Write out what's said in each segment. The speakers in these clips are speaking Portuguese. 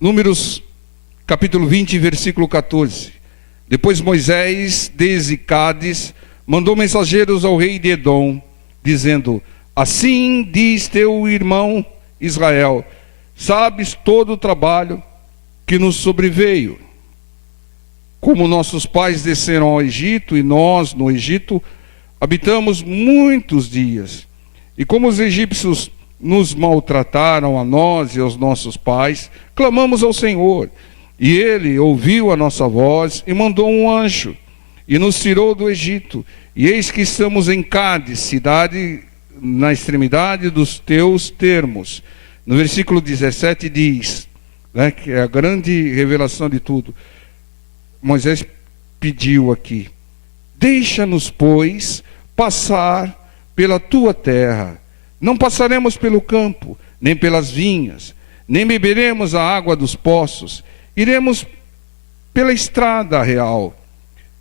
Números capítulo 20, versículo 14. Depois Moisés, desde Cádiz, mandou mensageiros ao rei de Edom, dizendo: assim diz teu irmão Israel, sabes todo o trabalho que nos sobreveio. Como nossos pais desceram ao Egito, e nós, no Egito, habitamos muitos dias. E como os egípcios nos maltrataram a nós e aos nossos pais, clamamos ao Senhor. E ele ouviu a nossa voz e mandou um anjo, e nos tirou do Egito. E eis que estamos em Cádiz, cidade na extremidade dos teus termos. No versículo 17 diz, que é a grande revelação de tudo. Moisés pediu aqui: deixa-nos, pois, passar pela tua terra. Não passaremos pelo campo, nem pelas vinhas, nem beberemos a água dos poços. Iremos pela estrada real.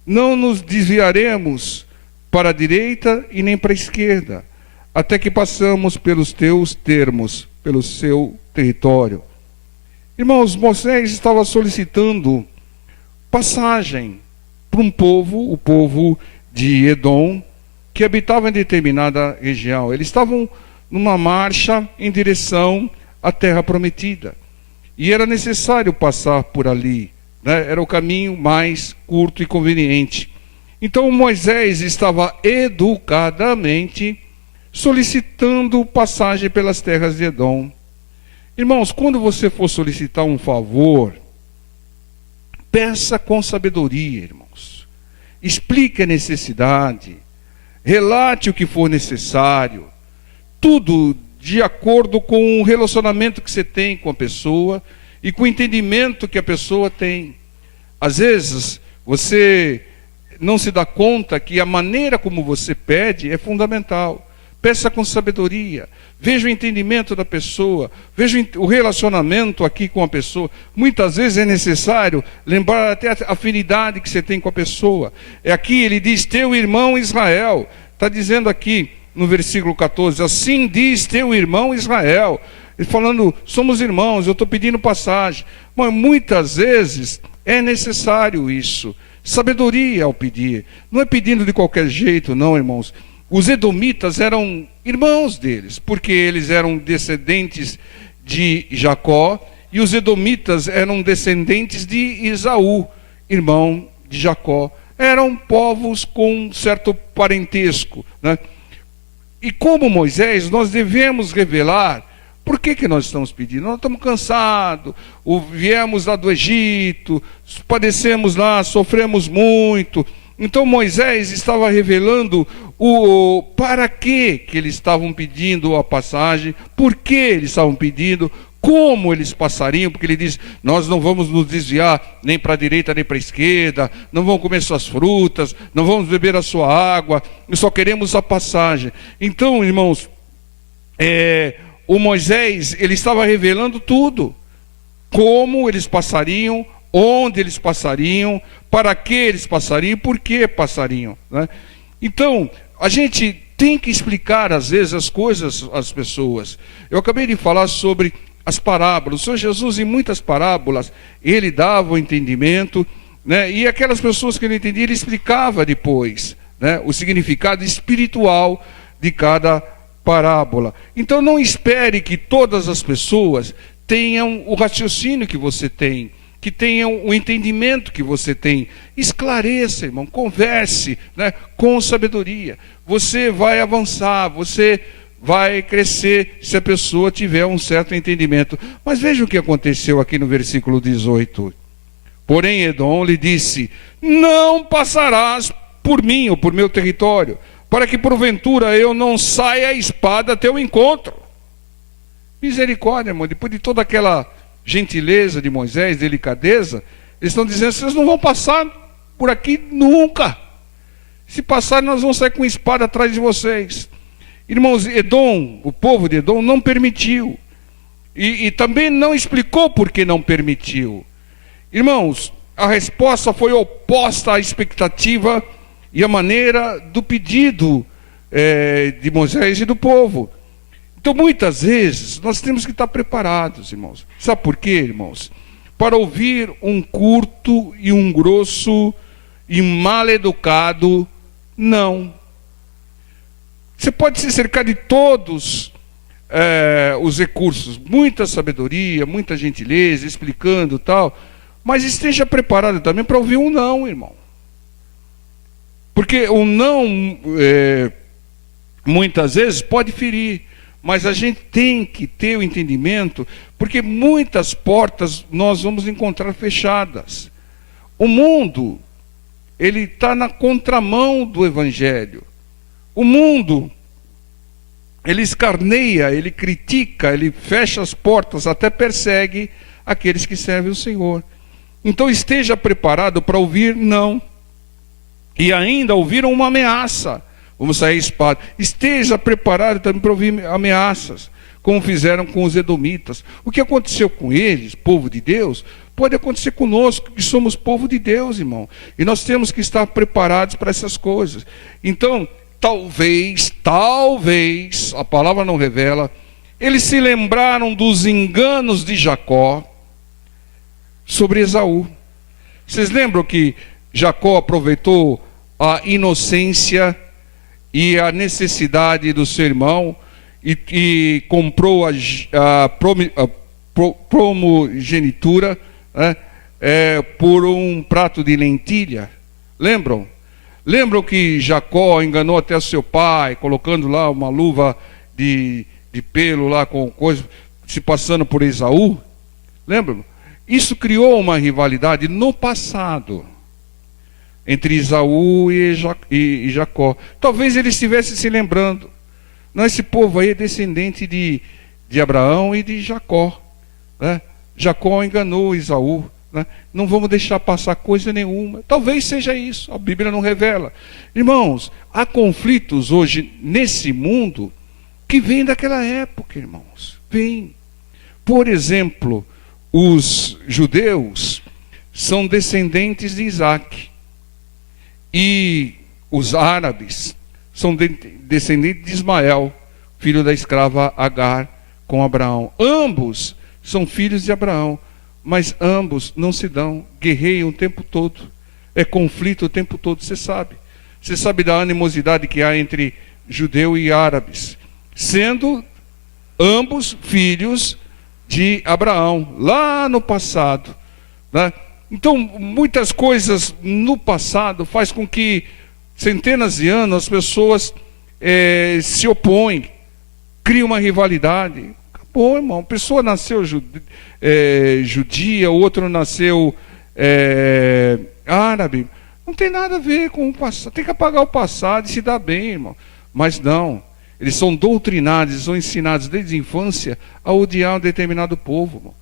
Não nos desviaremos para a direita e nem para a esquerda, até que passamos pelos teus termos, pelo seu território. Irmãos, Moisés estava solicitando passagem para um povo, o povo de Edom, que habitava em determinada região. Eles estavam numa marcha em direção à terra prometida. E era necessário passar por ali, era o caminho mais curto e conveniente. Então Moisés estava educadamente solicitando passagem pelas terras de Edom. Irmãos, quando você for solicitar um favor, peça com sabedoria, irmãos. Explique a necessidade, relate o que for necessário, tudo de acordo com o relacionamento que você tem com a pessoa e com o entendimento que a pessoa tem. Às vezes, você não se dá conta que a maneira como você pede é fundamental. Peça com sabedoria, veja o entendimento da pessoa, veja o relacionamento aqui com a pessoa. Muitas vezes é necessário lembrar até a afinidade que você tem com a pessoa. Aqui ele diz, teu irmão Israel, está dizendo aqui no versículo 14, assim diz teu irmão Israel. Ele falando, somos irmãos, eu estou pedindo passagem. Mas muitas vezes é necessário isso, sabedoria ao pedir. Não é pedindo de qualquer jeito, não, irmãos. Os edomitas eram irmãos deles, porque eles eram descendentes de Jacó, e os edomitas eram descendentes de Esaú, irmão de Jacó. Eram povos com certo parentesco, E como Moisés, nós devemos revelar por que nós estamos pedindo. Nós estamos cansados, viemos lá do Egito, padecemos lá, sofremos muito. Então Moisés estava revelando o para que eles estavam pedindo a passagem, por que eles estavam pedindo, como eles passariam, porque ele diz, nós não vamos nos desviar nem para a direita nem para a esquerda, não vamos comer suas frutas, não vamos beber a sua água, só queremos a passagem. Então, irmãos, o Moisés, ele estava revelando tudo, como eles passariam, onde eles passariam, para que eles passariam e por que passariam, Então, a gente tem que explicar às vezes as coisas às pessoas. Eu acabei de falar sobre as parábolas. O Senhor Jesus, em muitas parábolas, ele dava o entendimento, e aquelas pessoas que não entendiam, ele explicava depois, o significado espiritual de cada parábola. Então não espere que todas as pessoas tenham o raciocínio que você tem, que tenham o entendimento que você tem. Esclareça, irmão, converse, com sabedoria. Você vai avançar, você vai crescer se a pessoa tiver um certo entendimento. Mas veja o que aconteceu aqui no versículo 18. Porém Edom lhe disse, não passarás por mim ou por meu território, para que porventura eu não saia a espada a teu encontro. Misericórdia, irmão, depois de toda aquela gentileza de Moisés, delicadeza, eles estão dizendo, vocês não vão passar por aqui nunca. Se passarem, nós vamos sair com espada atrás de vocês. Irmãos, Edom, o povo de Edom não permitiu. E também não explicou por que não permitiu. Irmãos, a resposta foi oposta à expectativa e à maneira do pedido de Moisés e do povo. Então, muitas vezes, nós temos que estar preparados, irmãos. Sabe por quê, irmãos? para ouvir um curto e um grosso e mal educado não. Você pode se cercar de todos os recursos, muita sabedoria, muita gentileza, explicando tal, mas esteja preparado também para ouvir um não, irmão. Porque o não, muitas vezes, pode ferir, mas a gente tem que ter o entendimento, porque muitas portas nós vamos encontrar fechadas. O mundo, ele está na contramão do Evangelho. O mundo, ele escarneia, ele critica, ele fecha as portas, até persegue aqueles que servem o Senhor. Então esteja preparado para ouvir não. E ainda ouvir uma ameaça. Vamos sair espada. Esteja preparado também para ouvir ameaças, como fizeram com os edomitas. O que aconteceu com eles, povo de Deus, pode acontecer conosco, que somos povo de Deus, irmão. E nós temos que estar preparados para essas coisas. Então, talvez, a palavra não revela, eles se lembraram dos enganos de Jacó sobre Esaú. Vocês lembram que Jacó aproveitou a inocência e a necessidade do seu irmão e comprou a primogenitura, né, por um prato de lentilha? Lembram? Lembram que Jacó enganou até seu pai, colocando lá uma luva de pelo lá com coisa, se passando por Esaú? Lembram? Isso criou uma rivalidade no passado entre Esaú e Jacó. Talvez ele estivesse se lembrando. Não, esse povo aí é descendente de Abraão e de Jacó, né? Jacó enganou Esaú, né? Não vamos deixar passar coisa nenhuma. Talvez seja isso, a Bíblia não revela. Irmãos, há conflitos hoje nesse mundo que vêm daquela época, irmãos. Vêm. Por exemplo, os judeus são descendentes de Isaac. E os árabes são descendentes de Ismael, filho da escrava Agar com Abraão. Ambos são filhos de Abraão, mas ambos não se dão, guerreiam o tempo todo. É conflito o tempo todo, você sabe. Você sabe da animosidade que há entre judeu e árabes, sendo ambos filhos de Abraão, lá no passado, né? Então, muitas coisas no passado faz com que centenas de anos as pessoas se opõem, criam uma rivalidade. Acabou, irmão. A pessoa nasceu judia, o outro nasceu árabe. Não tem nada a ver com o passado. Tem que apagar o passado e se dar bem, irmão. Mas não. Eles são doutrinados, são ensinados desde a infância a odiar um determinado povo, irmão.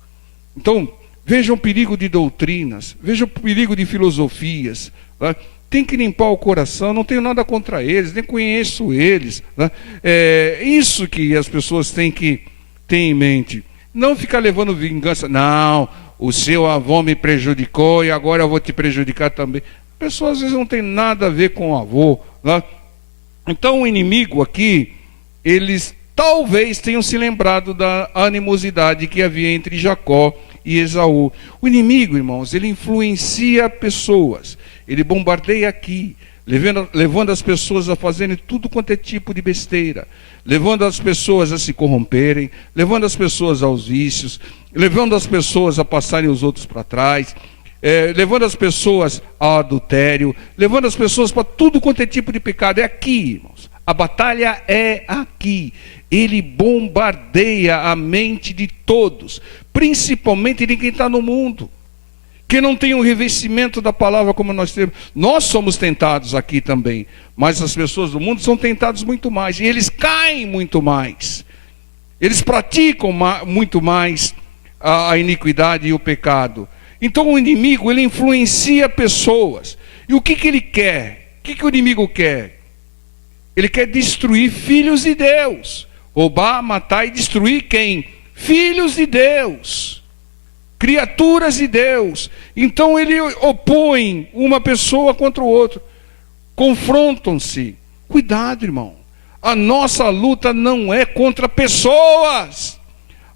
Então, vejam o perigo de doutrinas, vejam o perigo de filosofias, né? Tem que limpar o coração, não tenho nada contra eles, nem conheço eles, né? É isso que as pessoas têm que ter em mente. Não ficar levando vingança, não, o seu avô me prejudicou e agora eu vou te prejudicar também. Pessoas às vezes não tem nada a ver com o avô, né? Então o inimigo aqui, eles talvez tenham se lembrado da animosidade que havia entre Jacó e Esaú. O inimigo, irmãos, ele influencia pessoas, ele bombardeia aqui, levando as pessoas a fazerem tudo quanto é tipo de besteira, levando as pessoas a se corromperem, levando as pessoas aos vícios, levando as pessoas a passarem os outros para trás, levando as pessoas ao adultério, levando as pessoas para tudo quanto é tipo de pecado. É aqui, irmãos. A batalha é aqui. Ele bombardeia a mente de todos, principalmente de quem está no mundo, que não tem um revestimento da palavra como nós temos. Nós somos tentados aqui também, mas as pessoas do mundo são tentadas muito mais, e eles caem muito mais, eles praticam muito mais a iniquidade e o pecado. Então o inimigo, ele influencia pessoas. E o que ele quer? O que o inimigo quer? Ele quer destruir filhos de Deus. Roubar, matar e destruir quem? Filhos de Deus, criaturas de Deus. Então ele opõe uma pessoa contra o outro, confrontam-se. Cuidado, irmão, a nossa luta não é contra pessoas,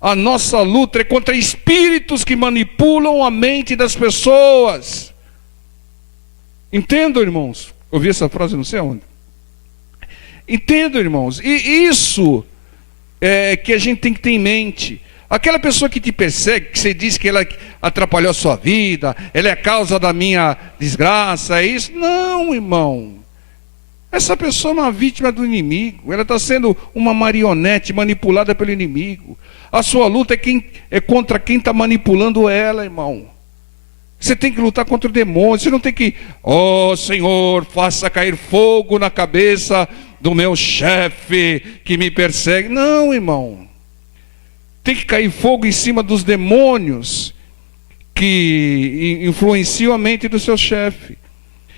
A nossa luta é contra espíritos que manipulam a mente das pessoas. Entendam, irmãos? Ouvi essa frase não sei aonde. Entendam, irmãos? E isso é que a gente tem que ter em mente. Aquela pessoa que te persegue, que você diz que ela atrapalhou a sua vida, ela é a causa da minha desgraça, é isso? Não, irmão. Essa pessoa é uma vítima do inimigo. Ela está sendo uma marionete manipulada pelo inimigo. A sua luta é contra quem está manipulando ela, irmão. Você tem que lutar contra o demônio. Você não tem que, ó Senhor, faça cair fogo na cabeça do meu chefe que me persegue. Não, irmão. Tem que cair fogo em cima dos demônios que influenciam a mente do seu chefe.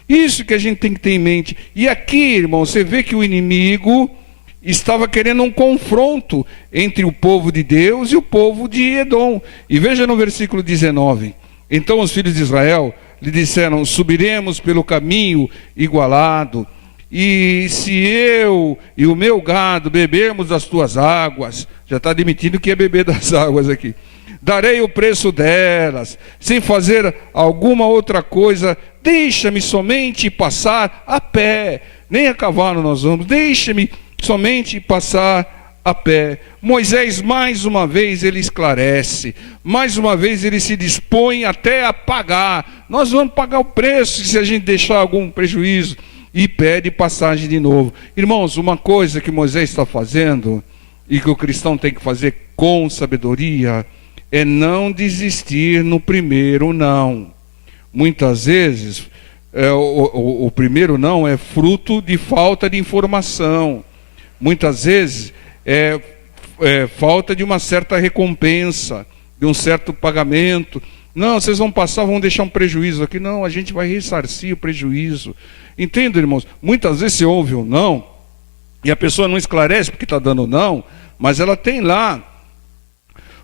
Isso que a gente tem que ter em mente. E aqui, irmão, você vê que o inimigo estava querendo um confronto entre o povo de Deus e o povo de Edom. E veja no versículo 19. Então os filhos de Israel lhe disseram: subiremos pelo caminho igualado, e se eu e o meu gado bebermos das tuas águas, já está admitindo que é beber das águas aqui, darei o preço delas, sem fazer alguma outra coisa. Deixa-me somente passar a pé, nem a cavalo nós vamos, deixa-me somente passar a pé. Moisés, mais uma vez, ele esclarece, mais uma vez ele se dispõe até a pagar. Nós vamos pagar o preço se a gente deixar algum prejuízo, e pede passagem de novo. Irmãos, uma coisa que Moisés está fazendo, e que o cristão tem que fazer com sabedoria, é não desistir no primeiro não. Muitas vezes, o primeiro não é fruto de falta de informação. Muitas vezes, é falta de uma certa recompensa, de um certo pagamento. Não, vocês vão passar, vão deixar um prejuízo aqui. Não, a gente vai ressarcir o prejuízo. Entende, irmãos? Muitas vezes você ouve um não, e a pessoa não esclarece porque está dando não, mas ela tem lá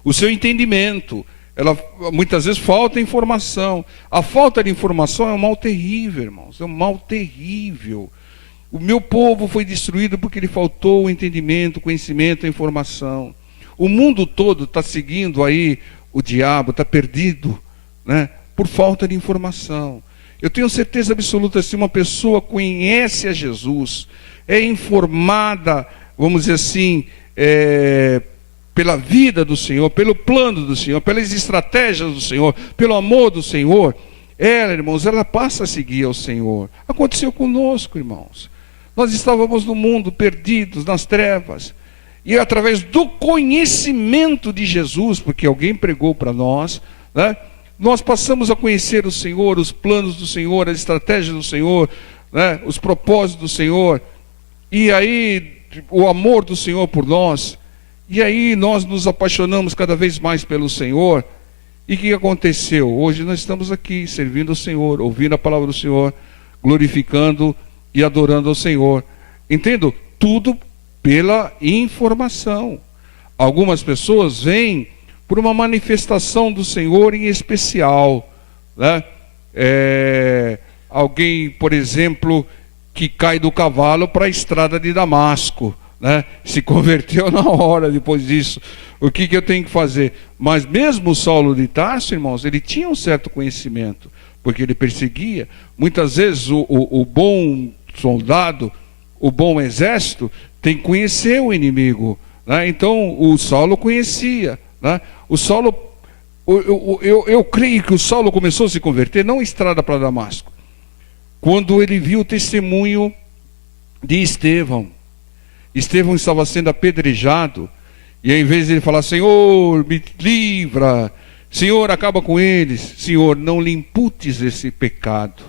o seu entendimento. Ela, muitas vezes falta informação. A falta de informação é um mal terrível, irmãos. É um mal terrível. O meu povo foi destruído porque lhe faltou o entendimento, o conhecimento, a informação. O mundo todo está seguindo aí o diabo, está perdido, né, por falta de informação. Eu tenho certeza absoluta, se uma pessoa conhece a Jesus, é informada, vamos dizer assim, pela vida do Senhor, pelo plano do Senhor, pelas estratégias do Senhor, pelo amor do Senhor, ela, irmãos, ela passa a seguir ao Senhor. Aconteceu conosco, irmãos. Nós estávamos no mundo, perdidos, nas trevas. E através do conhecimento de Jesus, porque alguém pregou para nós, né, nós passamos a conhecer o Senhor, os planos do Senhor, as estratégias do Senhor, né, os propósitos do Senhor. E aí, o amor do Senhor por nós. E aí nós nos apaixonamos cada vez mais pelo Senhor. E o que aconteceu? Hoje nós estamos aqui servindo ao Senhor, ouvindo a palavra do Senhor, glorificando e adorando ao Senhor. Entendo? Tudo pela informação. Algumas pessoas vêm por uma manifestação do Senhor em especial, né? Alguém, por exemplo, que cai do cavalo para a estrada de Damasco, né? Se converteu na hora depois disso. O que eu tenho que fazer? Mas mesmo Saulo de Tarso, irmãos, ele tinha um certo conhecimento, porque ele perseguia. Muitas vezes o bom soldado, o bom exército, tem que conhecer o inimigo, né? Então o Saulo conhecia, né? O Saulo, eu creio que o Saulo começou a se converter, não estrada para Damasco, quando ele viu o testemunho de Estevão. Estevão estava sendo apedrejado, e ao invés de ele falar: Senhor, me livra, Senhor, acaba com eles, Senhor, não lhe imputes esse pecado.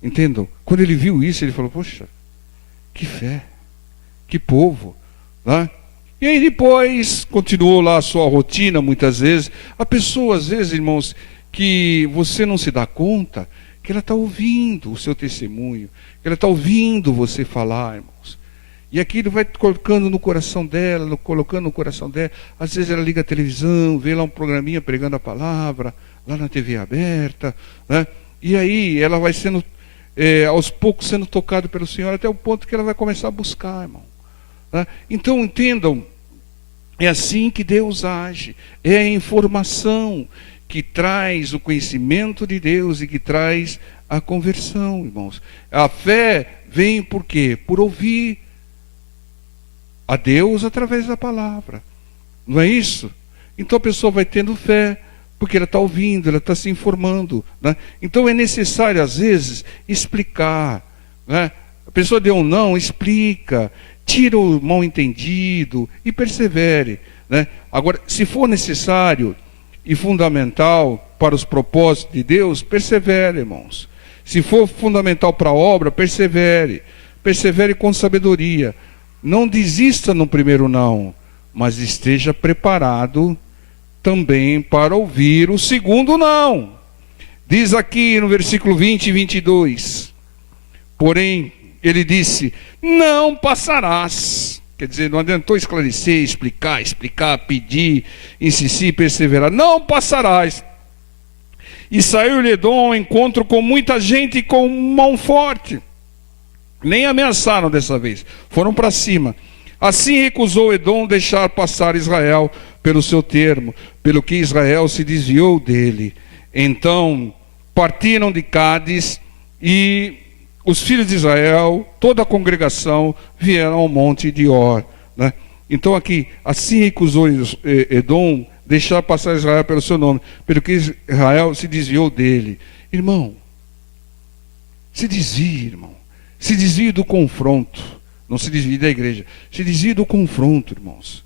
Entendam? Quando ele viu isso, ele falou: poxa, que fé, que povo, né? E aí depois continuou lá a sua rotina, muitas vezes. A pessoa, às vezes, irmãos, que você não se dá conta, que ela está ouvindo o seu testemunho, que ela está ouvindo você falar, irmãos. E aquilo vai colocando no coração dela, colocando no coração dela. Às vezes ela liga a televisão, vê lá um programinha pregando a palavra, lá na TV aberta, né? E aí ela vai sendo, aos poucos, sendo tocada pelo Senhor, até o ponto que ela vai começar a buscar, irmão. Então entendam, É assim que Deus age. É a informação que traz o conhecimento de Deus e que traz a conversão, irmãos. A fé vem por quê? Por ouvir a Deus através da palavra. Não é isso? Então a pessoa vai tendo fé, porque ela está ouvindo, ela está se informando, né? Então é necessário, às vezes, explicar, né? A pessoa deu um não, explica, tira o mal entendido e persevere, né? Agora, se for necessário e fundamental para os propósitos de Deus, persevere, irmãos. Se for fundamental para a obra, persevere. Persevere com sabedoria. Não desista no primeiro não, mas esteja preparado também para ouvir o segundo não. Diz aqui no versículo 20 e 22. Porém, ele disse, não passarás. Quer dizer, não adiantou esclarecer, explicar, pedir, insistir, perseverar. Não passarás. E saiu-lhe Edom ao encontro com muita gente e com mão forte. Nem ameaçaram dessa vez, foram para cima. Assim recusou Edom deixar passar Israel pelo seu termo, pelo que Israel se desviou dele. Então partiram de Cádiz e os filhos de Israel, toda a congregação, vieram ao monte de Or, né? Então aqui, assim recusou Edom deixar passar Israel pelo seu nome, pelo que Israel se desviou dele. Irmão, se desvie, irmão. Se desvie do confronto. Não se desvie da igreja. Se desvie do confronto, irmãos.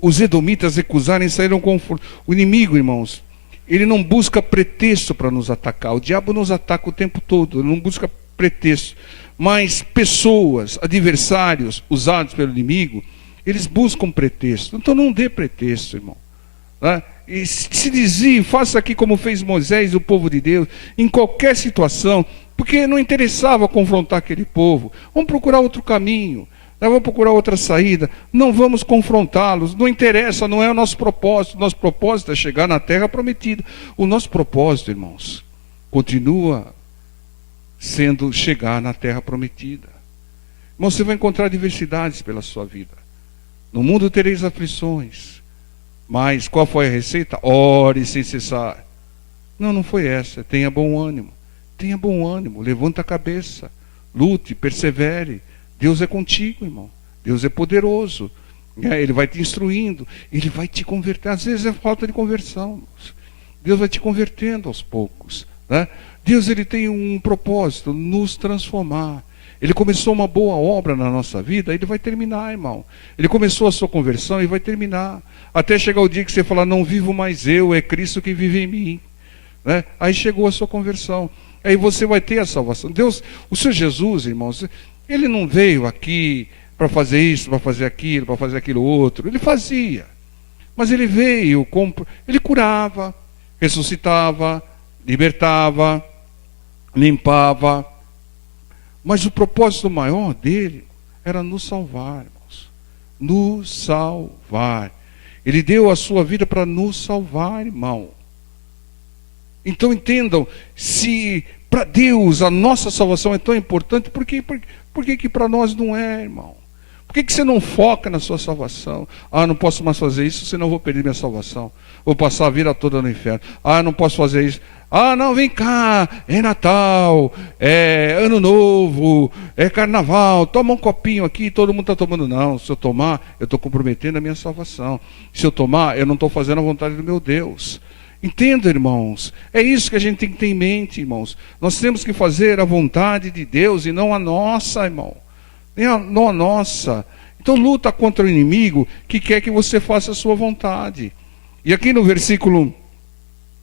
Os edomitas recusaram e saíram confronto. O inimigo, irmãos, ele não busca pretexto para nos atacar. O diabo nos ataca o tempo todo. Ele não busca pretexto. Mas pessoas, adversários usados pelo inimigo, eles buscam pretexto. Então não dê pretexto, irmão. Né? E se desvie, faça aqui como fez Moisés e o povo de Deus, em qualquer situação, porque não interessava confrontar aquele povo. Vamos procurar outro caminho, né? Vamos procurar outra saída, não vamos confrontá-los, não interessa, não é o nosso propósito é chegar na terra prometida. O nosso propósito, irmãos, continua sendo chegar na terra prometida. Irmão, você vai encontrar diversidades pela sua vida. No mundo tereis aflições. Mas qual foi a receita? Ore sem cessar. Não foi essa. Tenha bom ânimo. Tenha bom ânimo. Levanta a cabeça. Lute, persevere. Deus é contigo, irmão. Deus é poderoso. Ele vai te instruindo. Ele vai te converter. Às vezes é falta de conversão. Deus vai te convertendo aos poucos, né? Deus, ele tem um propósito, nos transformar. Ele começou uma boa obra na nossa vida, ele vai terminar, irmão. Ele começou a sua conversão e vai terminar. Até chegar o dia que você falar, não vivo mais eu, é Cristo que vive em mim, né? Aí chegou a sua conversão. Aí você vai ter a salvação. Deus, o Senhor Jesus, irmãos, ele não veio aqui para fazer isso, para fazer aquilo outro. Ele fazia. Mas ele veio, ele curava, ressuscitava, libertava, limpava. Mas o propósito maior dele era nos salvar, irmãos. Nos salvar. Ele deu a sua vida para nos salvar, irmão. Então entendam, se para Deus a nossa salvação é tão importante, por que que para nós não é, irmão? Por que você não foca na sua salvação? Não posso mais fazer isso, senão eu vou perder minha salvação. Vou passar a vida toda no inferno. Não posso fazer isso. Não, vem cá, é Natal, é Ano Novo, é Carnaval, toma um copinho aqui, todo mundo está tomando. Não, se eu tomar, eu estou comprometendo a minha salvação. Se eu tomar, eu não estou fazendo a vontade do meu Deus. Entenda, irmãos, é isso que a gente tem que ter em mente, irmãos. Nós temos que fazer a vontade de Deus e não a nossa, irmão. Não a nossa. Então luta contra o inimigo que quer que você faça a sua vontade. E aqui no versículo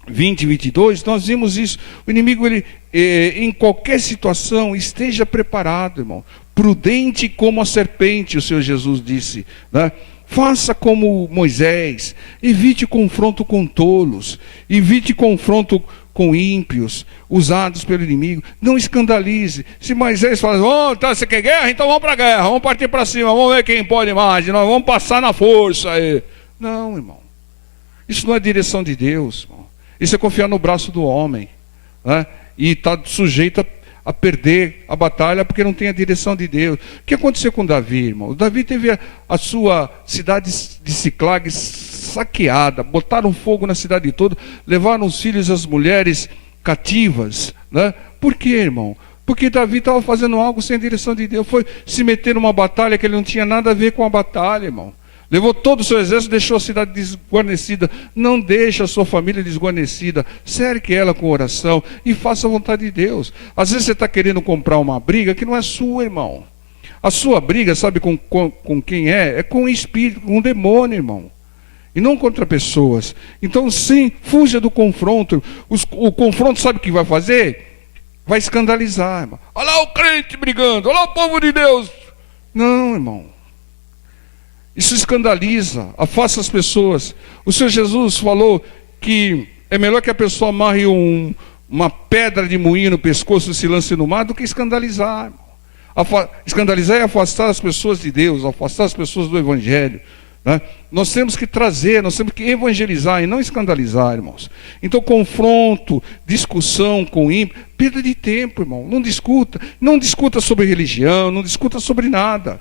20 e 22, nós vimos isso. O inimigo, ele, em qualquer situação, esteja preparado, irmão. Prudente como a serpente, o Senhor Jesus disse, né? Faça como Moisés. Evite confronto com tolos. Evite confronto com ímpios, usados pelo inimigo. Não escandalize. Se Moisés fala, você quer guerra? Então vamos para a guerra. Vamos partir para cima. Vamos ver quem pode mais. Nós vamos passar na força aí. Não, irmão. Isso não é direção de Deus, irmão. Isso é confiar no braço do homem, né? E está sujeito a perder a batalha porque não tem a direção de Deus. O que aconteceu com Davi, irmão? Davi teve a sua cidade de Siclag saqueada, botaram fogo na cidade toda, levaram os filhos e as mulheres cativas, né? Por quê, irmão? Porque Davi estava fazendo algo sem a direção de Deus, foi se meter numa batalha que ele não tinha nada a ver com a batalha, irmão. Levou todo o seu exército, deixou a cidade desguarnecida. Não deixe a sua família desguarnecida. Cerque ela com oração e faça a vontade de Deus. Às vezes você está querendo comprar uma briga que não é sua, irmão. A sua briga, sabe com quem é? É com o espírito, com o demônio, irmão. E não contra pessoas. Então, sim, fuja do confronto. O confronto, sabe o que vai fazer? Vai escandalizar, irmão. Olha lá o crente brigando, olha lá o povo de Deus. Não, irmão. Isso escandaliza, afasta as pessoas. O Senhor Jesus falou que é melhor que a pessoa amarre uma pedra de moinho no pescoço e se lance no mar do que escandalizar. Escandalizar é afastar as pessoas de Deus, afastar as pessoas do Evangelho, né? Nós temos que trazer, nós temos que evangelizar e não escandalizar, irmãos. Então, confronto, discussão com ímpio, perda de tempo, irmão. Não discuta sobre religião, não discuta sobre nada.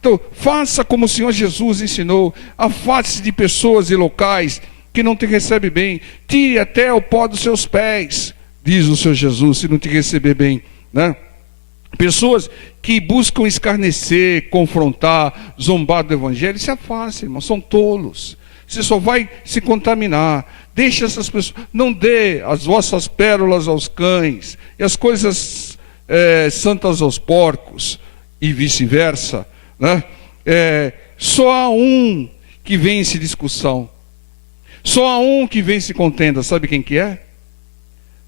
Então, faça como o Senhor Jesus ensinou, afaste-se de pessoas e locais que não te recebem bem, tire até o pó dos seus pés, diz o Senhor Jesus, se não te receber bem, né? Pessoas que buscam escarnecer, confrontar, zombar do Evangelho, se afastem, irmão, são tolos. Você só vai se contaminar. Deixe essas pessoas, não dê as vossas pérolas aos cães e as coisas santas aos porcos e vice-versa, né? Só há um que vence discussão, só há um que vence contenda. Sabe quem que é?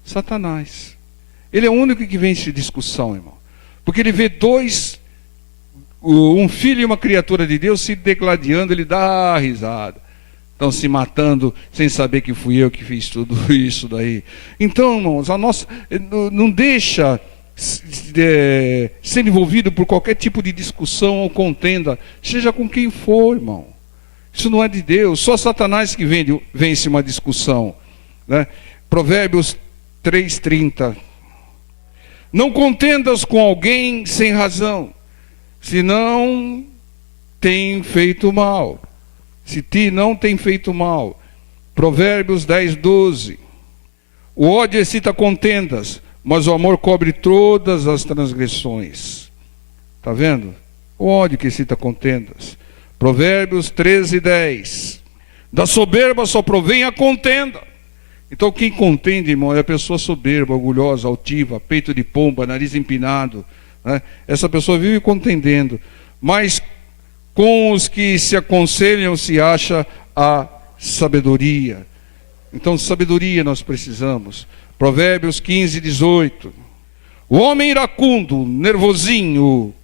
Satanás. Ele é o único que vence discussão, irmão, porque ele vê um filho e uma criatura de Deus se degladiando, ele dá risada, estão se matando sem saber que fui eu que fiz tudo isso daí. Então, irmãos, não deixa ser envolvido por qualquer tipo de discussão ou contenda, seja com quem for, irmão. Isso não é de Deus, só Satanás que vence uma discussão, né? Provérbios 3:30. Não contendas com alguém sem razão, senão tem feito mal. Se ti não tem feito mal. Provérbios 10:12. O ódio excita contendas, mas o amor cobre todas as transgressões. Está vendo? O ódio que excita contendas. Provérbios 13:10. Da soberba só provém a contenda. Então quem contende, irmão, é a pessoa soberba, orgulhosa, altiva, peito de pomba, nariz empinado, né? Essa pessoa vive contendendo. Mas com os que se aconselham se acha a sabedoria. Então sabedoria nós precisamos. Provérbios 15:18. O homem iracundo, nervosinho,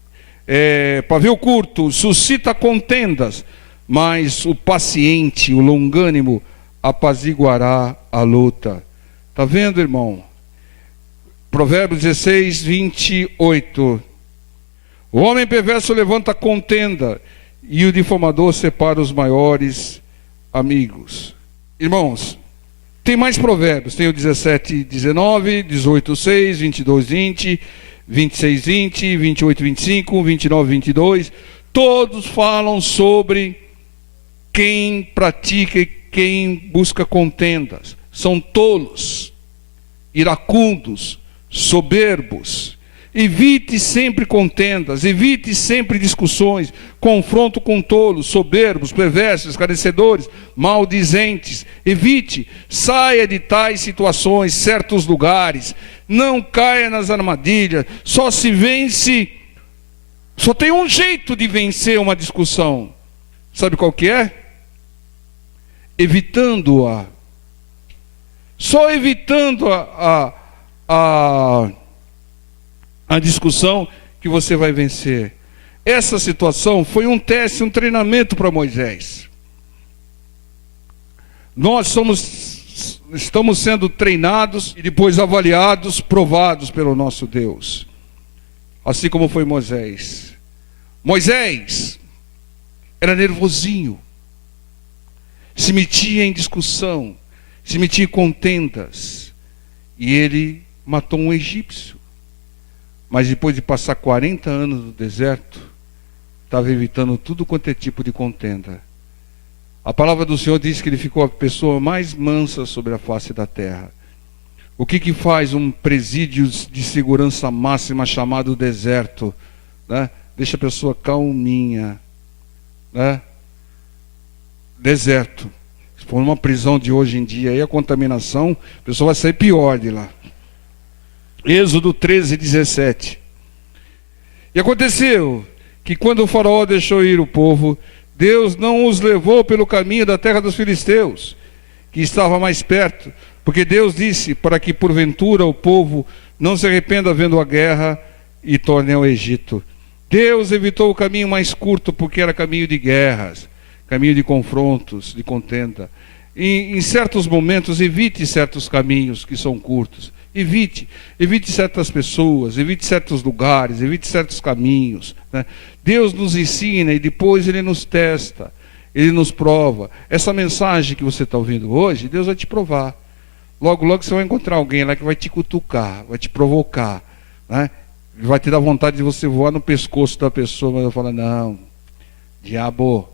pavio curto, suscita contendas, mas o paciente, o longânimo, apaziguará a luta. Está vendo, irmão? Provérbios 16:28. O homem perverso levanta contenda, e o difamador separa os maiores amigos. Irmãos, tem mais provérbios, tem o 17:19, 18:6, 22:20, 26:20, 28:25, 29:22, todos falam sobre quem pratica e quem busca contendas. São tolos, iracundos, soberbos. Evite sempre contendas, evite sempre discussões, confronto com tolos, soberbos, perversos, escarnecedores, maldizentes. Evite, saia de tais situações, certos lugares, não caia nas armadilhas. Só se vence, só tem um jeito de vencer uma discussão. Sabe qual que é? Evitando-a. Só evitando a discussão que você vai vencer. Essa situação foi um teste, um treinamento para Moisés. Nós estamos sendo treinados e depois avaliados, provados pelo nosso Deus. Assim como foi Moisés. Moisés era nervosinho, se metia em discussão, se metia em contendas, e ele matou um egípcio. mas depois de passar 40 anos no deserto, estava evitando tudo quanto é tipo de contenda. A palavra do Senhor diz que ele ficou a pessoa mais mansa sobre a face da terra. O que faz um presídio de segurança máxima chamado deserto? Né? Deixa a pessoa calminha. Né? Deserto. Se for uma prisão de hoje em dia, aí a contaminação, a pessoa vai sair pior de lá. Êxodo 13, 17. E aconteceu que quando o faraó deixou ir o povo, Deus não os levou pelo caminho da terra dos filisteus, que estava mais perto, porque Deus disse para que porventura o povo não se arrependa vendo a guerra e torne ao Egito. Deus evitou o caminho mais curto, porque era caminho de guerras, caminho de confrontos, de contenda. E em certos momentos, evite certos caminhos que são curtos. Evite certas pessoas, evite certos lugares, evite certos caminhos. Né? Deus nos ensina e depois Ele nos testa, Ele nos prova. Essa mensagem que você está ouvindo hoje, Deus vai te provar. Logo, logo você vai encontrar alguém lá que vai te cutucar, vai te provocar. Né? Vai te dar vontade de você voar no pescoço da pessoa, mas eu falo, não, diabo,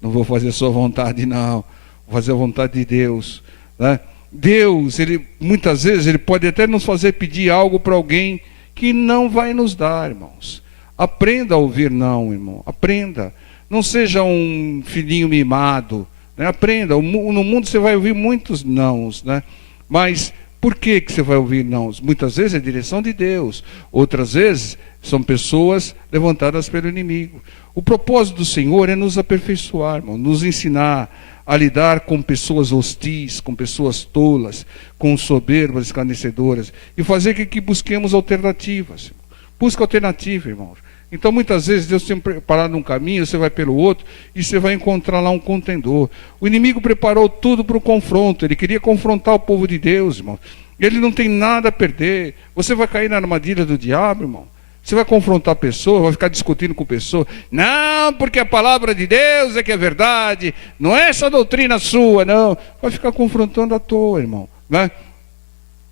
não vou fazer a sua vontade não, vou fazer a vontade de Deus. Né? Deus, muitas vezes, Ele pode até nos fazer pedir algo para alguém que não vai nos dar, irmãos. Aprenda a ouvir não, irmão. Aprenda. Não seja um filhinho mimado. Né? Aprenda. No mundo você vai ouvir muitos nãos. Né? Mas por que você vai ouvir nãos? Muitas vezes é a direção de Deus. Outras vezes são pessoas levantadas pelo inimigo. O propósito do Senhor é nos aperfeiçoar, irmão. Nos ensinar a lidar com pessoas hostis, com pessoas tolas, com soberbas, escarnecedoras, e fazer com que busquemos alternativas. Busca alternativa, irmãos. Então, muitas vezes, Deus tem preparado um caminho, você vai pelo outro, e você vai encontrar lá um contendor. O inimigo preparou tudo para o confronto, ele queria confrontar o povo de Deus, irmão. Ele não tem nada a perder. Você vai cair na armadilha do diabo, irmão. Você vai confrontar a pessoa, vai ficar discutindo com a pessoa. Não, porque a palavra de Deus é que é verdade. Não é essa doutrina sua, não. Vai ficar confrontando à toa, irmão. Né?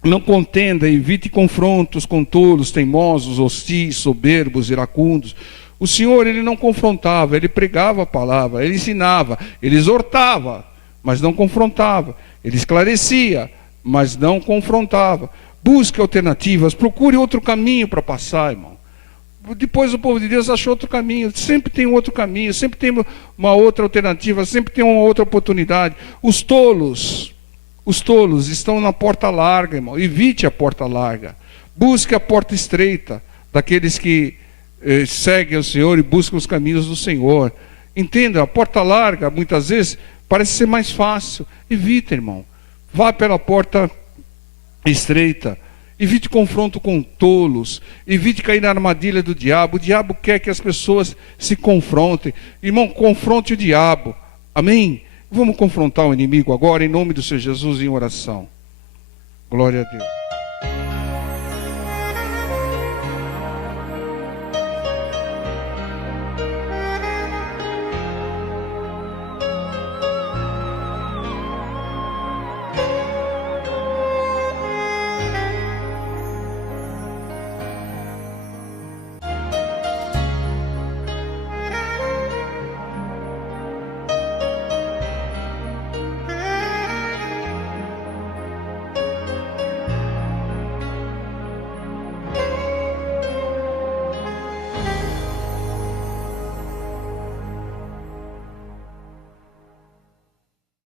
Não contenda, evite confrontos com tolos, teimosos, hostis, soberbos, iracundos. O Senhor, Ele não confrontava, Ele pregava a palavra, Ele ensinava, Ele exortava, mas não confrontava. Ele esclarecia, mas não confrontava. Busque alternativas, procure outro caminho para passar, irmão. Depois o povo de Deus achou outro caminho. Sempre tem um outro caminho, sempre tem uma outra alternativa, sempre tem uma outra oportunidade. Os tolos estão na porta larga, irmão. Evite a porta larga. Busque a porta estreita daqueles que seguem o Senhor e buscam os caminhos do Senhor. Entenda, a porta larga, muitas vezes, parece ser mais fácil. Evite, irmão. Vá pela porta estreita. Evite confronto com tolos. Evite cair na armadilha do diabo. O diabo quer que as pessoas se confrontem. Irmão, confronte o diabo. Amém? Vamos confrontar o inimigo agora, em nome do Senhor Jesus, em oração. Glória a Deus.